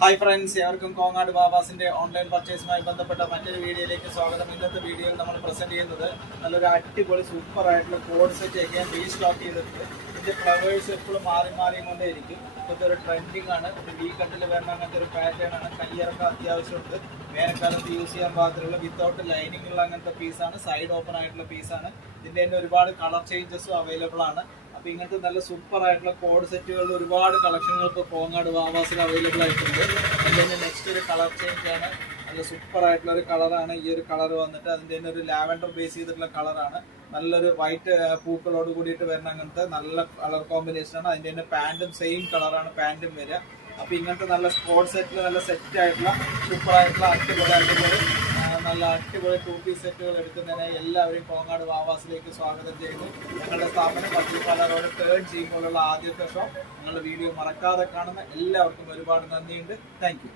Hi friends, എവർക്കും Kongad ബാബാസിന്റെ online പർച്ചേസുമായി ബന്ധപ്പെട്ട മറ്റൊരു വീഡിയോയിലേക്ക് സ്വാഗതം. ഇന്നത്തെ വീഡിയോയിൽ നമ്മൾ പ്രസന്റ് ചെയ്യുന്നത് നല്ലൊരു അടിപൊളി സൂപ്പർ ആയിട്ടുള്ള കോഡ് സെറ്റ് ഒക്കെ റീസ്റ്റോക്ക് ചെയ്തിട്ടുണ്ട്. ഇതിന്റെ ഫ്ലവേഴ്സ് എപ്പോഴും മാറി കൊണ്ടേയിരിക്കും. ഇപ്പോഴത്തെ ഒരു ട്രെൻഡിങ് ആണ്. ഒരു വി കട്ടിൽ വരുന്ന അങ്ങനത്തെ ഒരു പാറ്റേൺ ആണ്. കയ്യിറക്കം അത്യാവശ്യമുണ്ട്. വേനൽക്കാലത്ത് യൂസ് ചെയ്യാൻ പാകത്തിലുള്ള വിത്തൗട്ട് ലൈനിങ് ഉള്ള അങ്ങനത്തെ പീസാണ്. സൈഡ് ഓപ്പൺ ആയിട്ടുള്ള പീസാണ്. ഇതിന്റെ തന്നെ ഒരുപാട് കളർ ചേഞ്ചസും അവൈലബിൾ ആണ്. അപ്പോൾ ഇങ്ങനത്തെ നല്ല സൂപ്പർ ആയിട്ടുള്ള കോഡ് സെറ്റുകളുടെ ഒരുപാട് കളക്ഷനുകൾ ഇപ്പോൾ കോങ്ങാട് ബാബാസിൽ അവൈലബിൾ ആയിട്ടുണ്ട്. അതിൻ്റെ നെക്സ്റ്റ് ഒരു കളർ ചേഞ്ച് ആണ്. നല്ല സൂപ്പർ ആയിട്ടുള്ള ഒരു കളറാണ് ഈ ഒരു കളർ വന്നിട്ട്. അതിൻ്റെ തന്നെ ഒരു ലാവൻഡർ ബേസ് ചെയ്തിട്ടുള്ള കളറാണ്. നല്ലൊരു വൈറ്റ് പൂക്കളോട് കൂടിയിട്ട് വരുന്ന അങ്ങനത്തെ നല്ല കളർ കോമ്പിനേഷനാണ്. അതിൻ്റെ തന്നെ പാൻറ്റും സെയിം കളറാണ് പാൻറ്റും വരിക. അപ്പോൾ ഇങ്ങനത്തെ നല്ല സ്പോർട്സ് സെറ്റിൽ നല്ല സെറ്റ് ആയിട്ടുള്ള സൂപ്പർ ആയിട്ടുള്ള നല്ല അടിപൊളി 2 പീസ് സെറ്റുകൾ എടുക്കുന്നതിന് എല്ലാവരെയും കോങ്ങാട് ബാബാസിലേക്ക് സ്വാഗതം ചെയ്യുന്നു. ഞങ്ങളുടെ സ്ഥാപനം പത്തിരിപ്പാല റോഡ് ടേൺ ചെയ്യുമ്പോഴുള്ള ആദ്യത്തെ ഷോ. നിങ്ങളുടെ വീഡിയോ മറക്കാതെ കാണുന്ന എല്ലാവർക്കും ഒരുപാട് നന്ദിയുണ്ട്. Thank you.